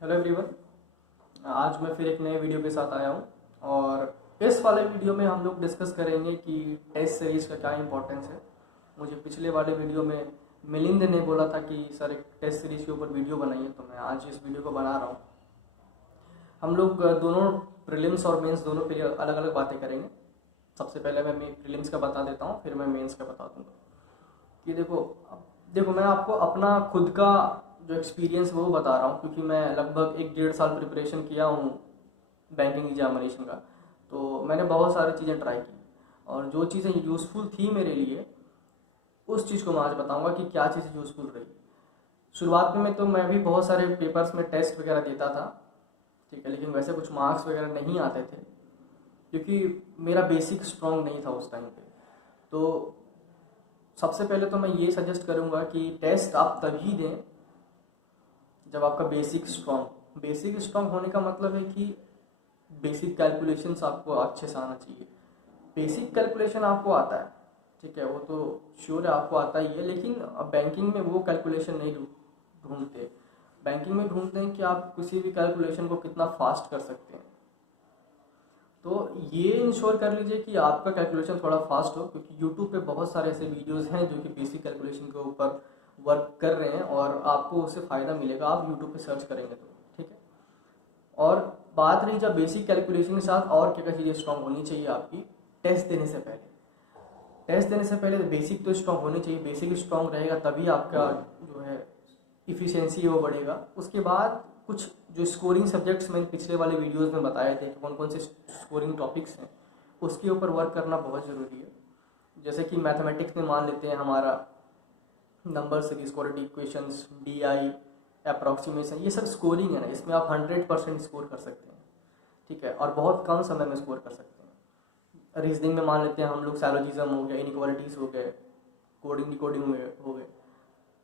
Hello everyone. आज मैं फिर एक नए वीडियो के साथ आया हूँ और इस वाले वीडियो में हम लोग डिस्कस करेंगे कि टेस्ट सीरीज का क्या इंपॉर्टेंस है। मुझे पिछले वाले वीडियो में मिलिंद ने बोला था कि सर एक टेस्ट सीरीज के ऊपर वीडियो बनाइए, तो मैं आज इस वीडियो को बना रहा हूँ। हम लोग दोनों प्रीलिम्स और मेंस दोनों के लिए अलग अलग बातें करेंगे। सबसे पहले मैं प्रीलिम्स का बता देता हूँ, फिर मैं मेंस का बता दूँगा कि देखो मैं आपको अपना खुद का जो एक्सपीरियंस वो बता रहा हूँ, क्योंकि मैं लगभग 1-1.5 साल प्रिपरेशन किया हूँ बैंकिंग एग्जामिनेशन का। तो मैंने बहुत सारी चीज़ें ट्राई की और जो चीज़ें यूज़फुल थी मेरे लिए उस चीज़ को मैं आज बताऊँगा कि क्या चीज़ यूज़फुल रही। शुरुआत में तो मैं भी बहुत सारे पेपर्स में टेस्ट वगैरह देता था, ठीक है, लेकिन वैसे कुछ मार्क्स वगैरह नहीं आते थे क्योंकि मेरा बेसिक स्ट्रॉन्ग नहीं था उस टाइम पे। तो सबसे पहले तो मैं ये सजेस्ट करूँगा कि टेस्ट आप तभी दें जब आपका बेसिक स्ट्रॉन्ग होने का मतलब है कि बेसिक कैलकुलेशंस आपको अच्छे से आना चाहिए। बेसिक कैलकुलेशन आपको आता है, ठीक है, वो तो श्योर है आपको आता ही है, लेकिन बैंकिंग में वो कैलकुलेशन नहीं ढूंढते। बैंकिंग में ढूंढते हैं कि आप किसी भी कैलकुलेशन को कितना फास्ट कर सकते हैं। तो ये इंश्योर कर लीजिए कि आपका कैलकुलेशन थोड़ा फास्ट हो, क्योंकि यूट्यूब पे बहुत सारे ऐसे वीडियोस हैं जो कि बेसिक कैलकुलेशन के ऊपर वर्क कर रहे हैं और आपको उससे फ़ायदा मिलेगा। आप यूट्यूब पे सर्च करेंगे तो, ठीक है। और बात रही जब बेसिक कैलकुलेशन के साथ और क्या क्या चीज़ें स्ट्रांग होनी चाहिए आपकी टेस्ट देने से पहले। टेस्ट देने से पहले बेसिक तो स्ट्रांग होनी चाहिए। बेसिक स्ट्रांग रहेगा तभी आपका जो है इफ़िशियंसी है वो बढ़ेगा। उसके बाद कुछ जो स्कोरिंग सब्जेक्ट्स मैंने पिछले वाले वीडियोस में बताए थे कि कौन कौन से स्कोरिंग टॉपिक्स हैं, उसके ऊपर वर्क करना बहुत ज़रूरी है। जैसे कि मैथमेटिक्स में मान लेते हैं हमारा number series, quadratic equations, DI, approximation, ये सब स्कोरिंग है ना, इसमें आप 100% स्कोर कर सकते हैं, ठीक है, और बहुत कम समय में स्कोर कर सकते हैं। रीजनिंग में मान लेते हैं हम लोग सैलोजिज्म हो गया, इनइक्वालिटीज़ हो गए, कोडिंग डिकोडिंग हो गए,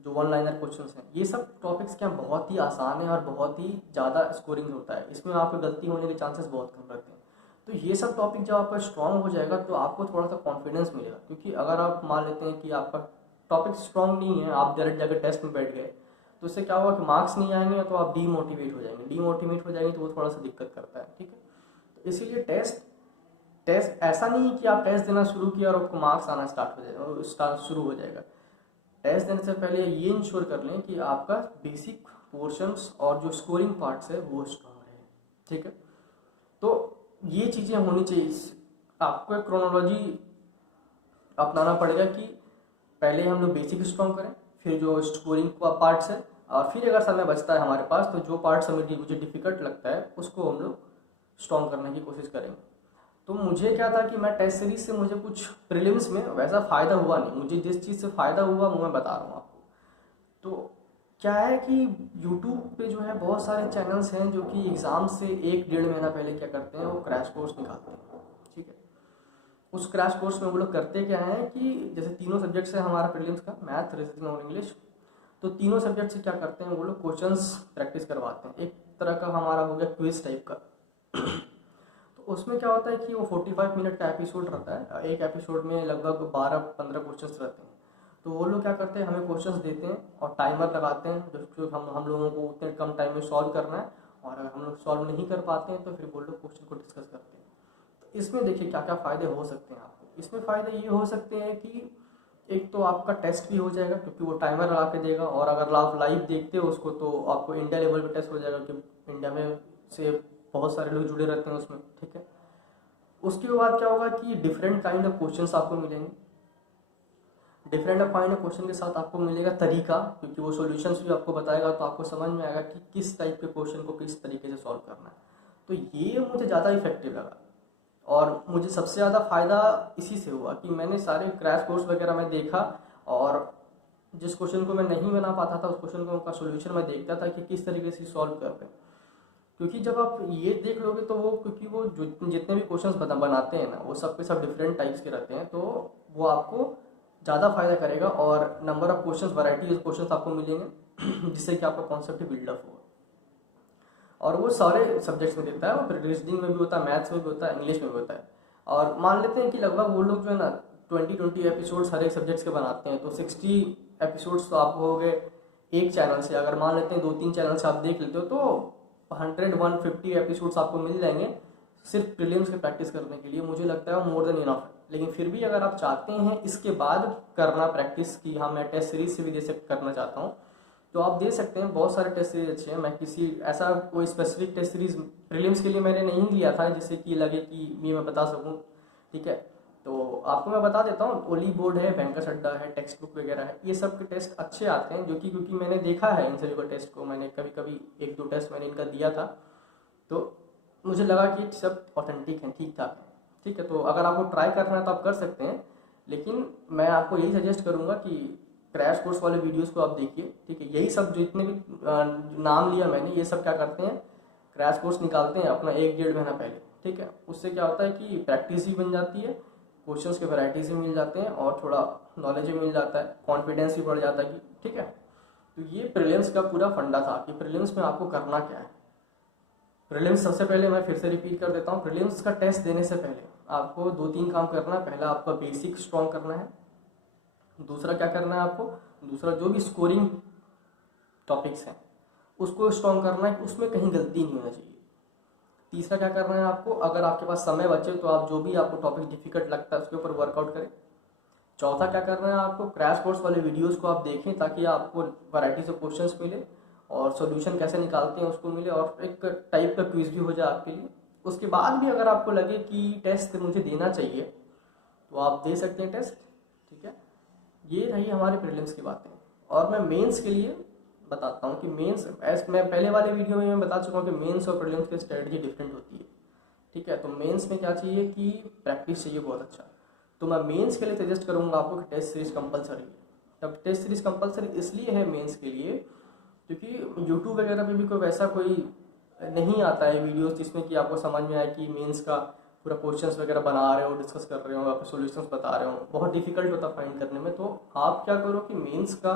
जो वन लाइनर क्वेश्चंस हैं, ये सब टॉपिक्स क्या बहुत ही आसान है और बहुत ही ज़्यादा स्कोरिंग होता है। इसमें आपको गलती होने के चांसेस बहुत कम रहते हैं। तो ये सब टॉपिक जब आपका स्ट्रांग हो जाएगा तो आपको थोड़ा सा कॉन्फिडेंस मिलेगा, क्योंकि अगर आप मान लेते हैं कि आपका टॉपिक स्ट्रांग नहीं है, आप डायरेक्ट जाकर टेस्ट में बैठ गए, तो इससे क्या होगा कि मार्क्स नहीं आएंगे तो आप डीमोटिवेट हो जाएंगे तो वो थोड़ा सा दिक्कत करता है, ठीक है। तो इसीलिए टेस्ट टेस्ट ऐसा नहीं है कि आप टेस्ट देना शुरू किया और आपको मार्क्स आना शुरू हो जाएगा। टेस्ट देने से पहले ये इंश्योर कर लें कि आपका बेसिक पोर्शंस और जो स्कोरिंग पार्ट्स है वो स्ट्रांग रहे, ठीक है। तो ये चीज़ें होनी चाहिए। आपको एक क्रोनोलॉजी अपनाना पड़ेगा कि पहले हम लोग बेसिक स्ट्रांग करें, फिर जो स्कोरिंग पार्ट्स है, और फिर अगर समय बचता है हमारे पास तो जो पार्ट्स हमें मुझे डिफिकल्ट लगता है उसको हम लोग स्ट्रांग करने की कोशिश करेंगे। तो मुझे क्या था कि मैं टेस्ट सीरीज से मुझे कुछ प्रीलिम्स में वैसा फ़ायदा हुआ नहीं। मुझे जिस चीज़ से फ़ायदा हुआ वो मैं बता रहा हूँ आपको। तो क्या है कि यूट्यूब पे जो है बहुत सारे चैनल्स हैं जो कि एग्ज़ाम से 1-1.5 महीना पहले क्या करते हैं, वो क्रैश कोर्स निकालते हैं, ठीक है। उस क्रैश कोर्स में वो लोग करते क्या है कि जैसे तीनों सब्जेक्ट्स है हमारा प्रीलिम्स का, मैथ, रीजनिंग और इंग्लिश, तो तीनों सब्जेक्ट से क्या करते हैं वो लोग क्वेश्चंस प्रैक्टिस करवाते हैं। एक तरह का हमारा हो गया क्विज टाइप का। तो उसमें क्या होता है कि वो 45 मिनट का एपिसोड रहता है। एक एपिसोड में लगभग 12-15 क्वेश्चंस रहते हैं। तो वो लोग क्या करते हैं, हमें क्वेश्चंस देते हैं और टाइमर लगाते हैं जो हम लोगों को उतने कम टाइम में सॉल्व करना है, और अगर हम लोग सॉल्व नहीं कर पाते हैं तो फिर वो लोग क्वेश्चन को डिस्कस करते हैं। तो इसमें देखिए क्या क्या फ़ायदे हो सकते हैं आपको। इसमें फ़ायदे ये हो सकते हैं कि एक तो आपका टेस्ट भी हो जाएगा क्योंकि वो टाइमर लगा के देगा, और अगर आप लाइव देखते हो उसको तो आपको इंडिया लेवल पे टेस्ट हो जाएगा, क्योंकि इंडिया में से बहुत सारे लोग जुड़े रहते हैं उसमें, ठीक है। उसके बाद क्या होगा कि डिफरेंट काइंड ऑफ क्वेश्चंस आपको मिलेंगे। डिफरेंट काइंड ऑफ क्वेश्चन के साथ आपको मिलेगा तरीका, क्योंकि वो सॉल्यूशंस भी आपको बताएगा, तो आपको समझ में आएगा कि किस टाइप के क्वेश्चन को किस तरीके से सॉल्व करना है। तो ये मुझे ज़्यादा इफेक्टिव लगा और मुझे सबसे ज़्यादा फ़ायदा इसी से हुआ कि मैंने सारे क्रैश कोर्स वगैरह में देखा, और जिस क्वेश्चन को मैं नहीं बना पाता था उस क्वेश्चन का सोल्यूशन मैं देखता था कि किस तरीके से सॉल्व कर रहे हैं। क्योंकि जब आप ये देख लोगे तो वो, क्योंकि वो जो जितने भी क्वेश्चंस बनाते हैं ना, वो सब के सब डिफरेंट टाइप्स के रहते हैं, तो वो आपको ज़्यादा फायदा करेगा और number of questions, variety of questions आपको मिलेंगे जिससे कि आपका कॉन्सेप्ट बिल्डअप होगा। और वो सारे सब्जेक्ट्स में देता है, वो रीजनिंग में भी होता है, मैथ्स में भी होता है, इंग्लिश में भी होता है। और मान लेते हैं कि लगभग वो लोग जो है ना 20 एपिसोड्स हर एक सब्जेक्ट्स के बनाते हैं, तो 60 एपिसोड्स तो आपको हो गए एक चैनल से। अगर मान लेते हैं 2-3 चैनल से आप देख लेते हो तो 100-150 एपिसोड्स आपको मिल जाएंगे सिर्फ प्रीलिम्स की प्रैक्टिस करने के लिए। मुझे लगता है वो मोर देन इनफ है। लेकिन फिर भी अगर आप चाहते हैं इसके बाद करना प्रैक्टिस की, हाँ मैं टेस्ट सीरीज से भी करना चाहता हूँ, तो आप दे सकते हैं। बहुत सारे टेस्ट सीरीज अच्छे हैं। मैं किसी ऐसा कोई स्पेसिफिक टेस्ट सीरीज प्रीलिम्स के लिए मैंने नहीं लिया था जिससे कि लगे कि ये मैं बता सकूँ, ठीक है। तो आपको मैं बता देता हूँ, ओली बोर्ड है, बैंकर्स अड्डा है, टेक्स्ट बुक वगैरह है, ये सब के टेस्ट अच्छे आते हैं। जो कि क्योंकि मैंने देखा है इन सभी को टेस्ट को, मैंने कभी कभी 1-2 टेस्ट मैंने इनका दिया था, तो मुझे लगा कि सब ऑथेंटिक हैं, ठीक ठाक है, ठीक है। तो अगर आपको ट्राई करना है तो आप कर सकते हैं। लेकिन मैं आपको यही सजेस्ट करूँगा कि क्रैश कोर्स वाले वीडियोस को आप देखिए, ठीक है। यही सब जितने भी नाम लिया मैंने, ये सब क्या करते हैं, क्रैश कोर्स निकालते हैं अपना 1-1.5 महीना पहले, ठीक है। उससे क्या होता है कि प्रैक्टिस भी बन जाती है, क्वेश्चंस के वैराइटीज भी मिल जाते हैं और थोड़ा नॉलेज भी मिल जाता है, कॉन्फिडेंस भी बढ़ जाता है, ठीक है। तो ये प्रीलिम्स का पूरा फंडा था कि प्रीलिम्स में आपको करना क्या है। प्रीलिम्स सबसे पहले मैं फिर से रिपीट कर देता हूँ, प्रीलिम्स का टेस्ट देने से पहले आपको 2-3 काम करना है। पहला आपका बेसिक स्ट्रॉन्ग करना है। दूसरा क्या करना है आपको, दूसरा जो भी स्कोरिंग टॉपिक्स हैं उसको स्ट्रॉन्ग करना है, उसमें कहीं गलती नहीं होना चाहिए। तीसरा क्या करना है आपको, अगर आपके पास समय बचे तो आप जो भी आपको टॉपिक डिफिकल्ट लगता है उसके ऊपर वर्कआउट करें। चौथा क्या करना है आपको, क्रैश कोर्स वाले वीडियोस को आप देखें ताकि आपको वैराइटीज ऑफ क्वेश्चंस मिले और सॉल्यूशन कैसे निकालते हैं उसको मिले, और एक टाइप का क्विज भी हो जाए आपके लिए। उसके बाद भी अगर आपको लगे कि टेस्ट मुझे देना चाहिए तो आप दे सकते हैं टेस्ट, ठीक है। ये रही हमारे प्रीलिम्स की बातें। और मैं मेंस के लिए बताता हूँ कि मेंस, मैं पहले वाले वीडियो में मैं बता चुका हूँ कि मेंस और प्रीलिम्स की स्ट्रेटजी डिफरेंट होती है, ठीक है। तो मेंस में क्या चाहिए कि प्रैक्टिस चाहिए बहुत अच्छा। तो मैं मेंस के लिए सजेस्ट करूँगा आपको कि टेस्ट सीरीज कंपलसरी है। अब टेस्ट सीरीज कंपलसरी इसलिए है मेंस के लिए क्योंकि यूट्यूब वगैरह पे भी कोई नहीं आता है वीडियोस जिसमें कि आपको समझ में आए कि मेंस का पूरा क्वेश्चंस वगैरह बना रहे हो, डिस्कस कर रहे हो, आपको सॉल्यूशंस बता रहे हो, बहुत डिफिकल्ट होता है फाइंड करने में। तो आप क्या करो कि मेंस का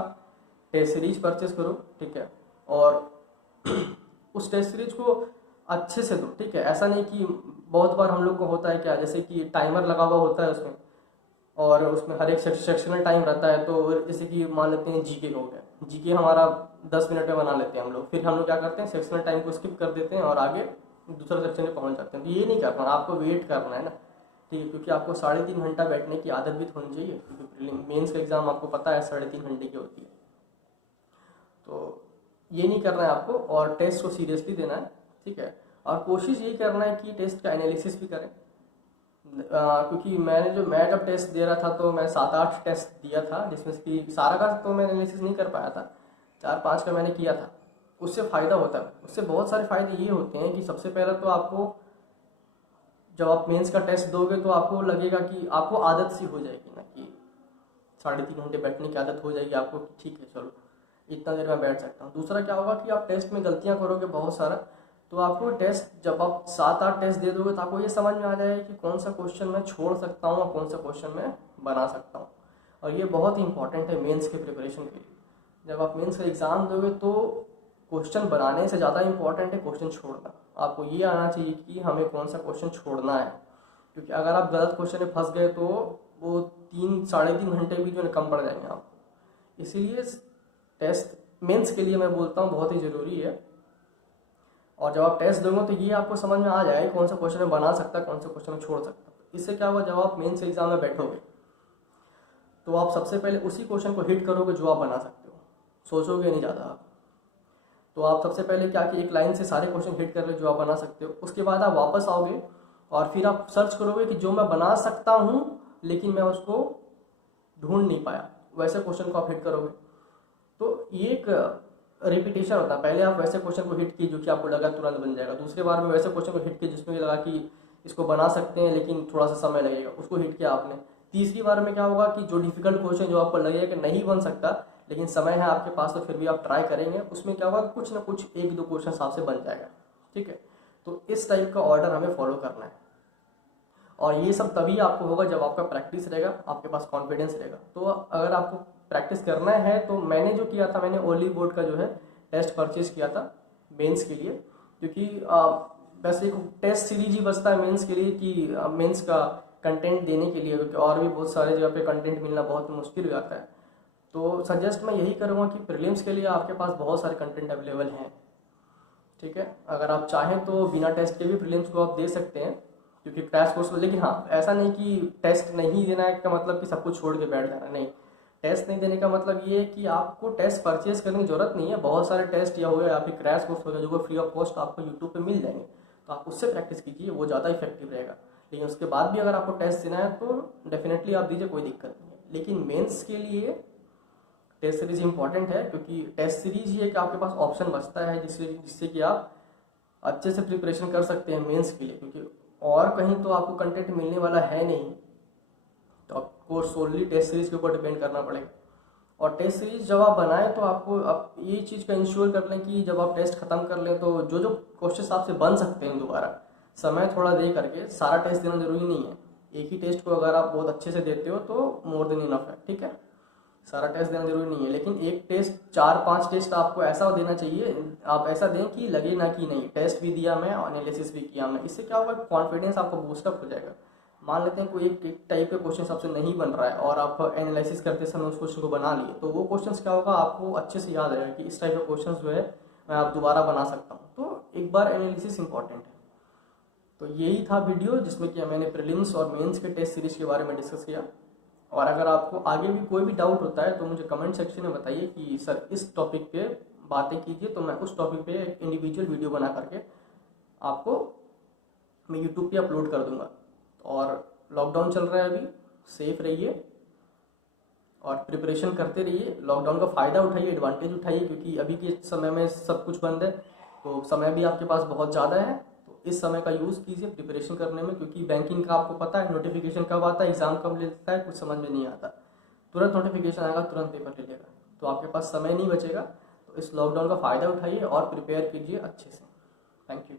टेस्ट सीरीज परचेस करो, ठीक है, और उस टेस्ट सीरीज को अच्छे से दो, ठीक है। ऐसा नहीं कि बहुत बार हम लोग को होता है क्या, जैसे कि टाइमर लगा हुआ होता है उसमें, और उसमें हर एक सेक्शनल टाइम रहता है। तो जैसे कि मान लेते हैं जीके हो गया, जीके हमारा 10 मिनट में बना लेते हैं हम लोग, फिर हम लोग क्या करते हैं सेक्शनल टाइम को स्किप कर देते हैं और आगे दूसरा सेक्शन में पहुंच जाते हैं। तो ये नहीं करना, आपको वेट करना है ना, ठीक है, क्योंकि आपको 3.5 घंटा बैठने की आदत भी होनी चाहिए, क्योंकि मेंस का एग्जाम आपको पता है 3.5 घंटे की होती है। तो ये नहीं करना है आपको, और टेस्ट को सीरियसली देना है, ठीक है। और कोशिश यही करना है कि टेस्ट का एनालिसिस भी करें, क्योंकि मैं जब टेस्ट दे रहा था तो मैं 7-8 टेस्ट दिया था, जिसमें से कि सारा का तो मैं एनालिसिस नहीं कर पाया था, 4-5 का मैंने किया था। उससे फ़ायदा होता है, उससे बहुत सारे फ़ायदे ये होते हैं कि सबसे पहले तो आपको जब आप मेंस का टेस्ट दोगे तो आपको लगेगा कि आपको आदत सी हो जाएगी ना, कि 3.5 घंटे बैठने की आदत हो जाएगी आपको, ठीक है चलो इतना देर में बैठ सकता हूँ। दूसरा क्या होगा कि आप टेस्ट में गलतियाँ करोगे बहुत सारा, तो आपको टेस्ट जब आप 7-8 टेस्ट दे दोगे तो आपको ये समझ में आ जाएगा कि कौन सा क्वेश्चन मैं छोड़ सकता हूँ और कौन सा क्वेश्चन मैं बना सकता हूँ। और ये बहुत ही इंपॉर्टेंट है मेंस के प्रिपरेशन के लिए। जब आप मेंस का एग्ज़ाम दोगे तो क्वेश्चन बनाने से ज़्यादा इंपॉर्टेंट है क्वेश्चन छोड़ना। आपको ये आना चाहिए कि हमें कौन सा क्वेश्चन छोड़ना है, क्योंकि अगर आप गलत क्वेश्चन में फंस गए तो वो 3-3.5 घंटे भी जो है कम पड़ जाएंगे आपको। इसीलिए टेस्ट मेंस के लिए मैं बोलता हूँ बहुत ही ज़रूरी है। और जब आप टेस्ट दोगे तो ये आपको समझ में आ जाएगा कौन सा क्वेश्चन में बना सकता है, कौन सा क्वेश्चन में छोड़ सकता है। इससे क्या होगा, जब आप मेंस एग्जाम में बैठोगे तो आप सबसे पहले उसी क्वेश्चन को हिट करोगे जो आप बना सकते हो, सोचोगे नहीं ज़्यादा आप। तो आप सबसे पहले क्या कि एक लाइन से सारे क्वेश्चन हिट कर लो जो आप बना सकते हो। उसके बाद आप वापस आओगे और फिर आप सर्च करोगे कि जो मैं बना सकता हूँ लेकिन मैं उसको ढूंढ नहीं पाया, वैसे क्वेश्चन को आप हिट करोगे। तो ये एक रिपीटेशन होता है। पहले आप वैसे क्वेश्चन को हिट किए जो कि आपको लगा तुरंत बन जाएगा, दूसरे बार में वैसे क्वेश्चन को हिट किए जिसमें लगा कि इसको बना सकते हैं लेकिन थोड़ा सा समय लगेगा, उसको हिट किया आपने। तीसरी बार में क्या होगा कि जो डिफिकल्ट क्वेश्चन जो आपको लगेगा कि नहीं बन सकता लेकिन समय है आपके पास तो फिर भी आप ट्राई करेंगे, उसमें क्या होगा कुछ ना कुछ 1-2 क्वेश्चन आपसे बन जाएगा, ठीक है। तो इस टाइप का ऑर्डर हमें फॉलो करना है, और ये सब तभी आपको होगा जब आपका प्रैक्टिस रहेगा, आपके पास कॉन्फिडेंस रहेगा। तो अगर आपको प्रैक्टिस करना है तो मैंने जो किया था, मैंने ओली बोर्ड का जो है टेस्ट परचेज किया था मेंस के लिए, क्योंकि बस एक टेस्ट सीरीज ही बचता है मेंस के लिए कि मेंस का कंटेंट देने के लिए, क्योंकि और भी बहुत सारे जगह पे कंटेंट मिलना बहुत मुश्किल हो जाता है। तो सजेस्ट मैं यही करूँगा कि प्रीलिम्स के लिए आपके पास बहुत सारे कंटेंट अवेलेबल हैं, ठीक है। अगर आप चाहें तो बिना टेस्ट के भी प्रीलिम्स को आप दे सकते हैं, क्योंकि क्रैश कोर्स में, लेकिन हाँ ऐसा नहीं कि टेस्ट नहीं देना है का मतलब कि सब कुछ छोड़ के बैठ जाना, नहीं। टेस्ट नहीं देने का मतलब ये है कि आपको टेस्ट परचेज करने की जरूरत नहीं है। बहुत सारे टेस्ट या हो गया या फिर क्रैश कोर्स हो गया जो फ्री ऑफ कॉस्ट आपको यूट्यूब पे मिल जाएंगे, तो आप उससे प्रैक्टिस कीजिए, वो ज़्यादा इफेक्टिव रहेगा। लेकिन उसके बाद भी अगर आपको टेस्ट देना है तो डेफिनेटली आप दीजिए, कोई दिक्कत नहीं है। लेकिन मेंस के लिए टेस्ट सीरीज इंपॉर्टेंट है, क्योंकि टेस्ट सीरीज ये कि आपके पास ऑप्शन बचता है जिससे कि आप अच्छे से प्रिपरेशन कर सकते हैं मेंस के लिए, क्योंकि और कहीं तो आपको कंटेंट मिलने वाला है नहीं, तो आपको सोनली टेस्ट सीरीज के ऊपर डिपेंड करना पड़ेगा। और टेस्ट सीरीज जब आप बनाएं तो आपको आप ये चीज़ का इंश्योर कर लें कि जब आप टेस्ट खत्म कर लें तो जो जो क्वेश्चन आपसे बन सकते हैं दोबारा समय थोड़ा दे करके, सारा टेस्ट देना जरूरी नहीं है। एक ही टेस्ट को अगर आप बहुत अच्छे से देते हो तो मोर देन इनफ है, ठीक है। सारा टेस्ट देना जरूरी नहीं है, लेकिन एक टेस्ट 4-5 टेस्ट आपको ऐसा देना चाहिए, आप ऐसा दें कि लगे ना कि नहीं टेस्ट भी दिया मैं और एनालिसिस भी किया मैं। इससे क्या होगा, कॉन्फिडेंस आपको बूस्टअप हो जाएगा। मान लेते हैं कोई एक टाइप के क्वेश्चन आपसे नहीं बन रहा है और आप एनालिसिस करते समय उस क्वेश्चन को बना लिए, तो वो क्वेश्चन क्या होगा, आपको अच्छे से याद आएगा कि इस टाइप का क्वेश्चन जो है मैं आप दोबारा बना सकता हूँ। तो एक बार एनालिसिस इंपॉर्टेंट है। तो यही था वीडियो जिसमें कि मैंने प्रीलिम्स और मेंस के टेस्ट सीरीज के बारे में डिस्कस किया। और अगर आपको आगे भी कोई भी डाउट होता है तो मुझे कमेंट सेक्शन में बताइए कि सर इस टॉपिक पे बातें कीजिए, तो मैं उस टॉपिक पे एक इंडिविजुअल वीडियो बना करके आपको मैं यूट्यूब पे अपलोड कर दूंगा। और लॉकडाउन चल रहा है अभी, सेफ रहिए और प्रिपरेशन करते रहिए। लॉकडाउन का फ़ायदा उठाइए, एडवांटेज उठाइए, क्योंकि अभी के समय में सब कुछ बंद है, तो समय भी आपके पास बहुत ज़्यादा है। तो इस समय का यूज़ कीजिए प्रिपरेशन करने में, क्योंकि बैंकिंग का आपको पता है नोटिफिकेशन कब आता है, एग्ज़ाम कब लेता है, कुछ समझ में नहीं आता। तुरंत नोटिफिकेशन आएगा, तुरंत पेपर ले लेगा, तो आपके पास समय नहीं बचेगा। तो इस लॉकडाउन का फ़ायदा उठाइए और प्रिपेयर कीजिए अच्छे से। Thank you.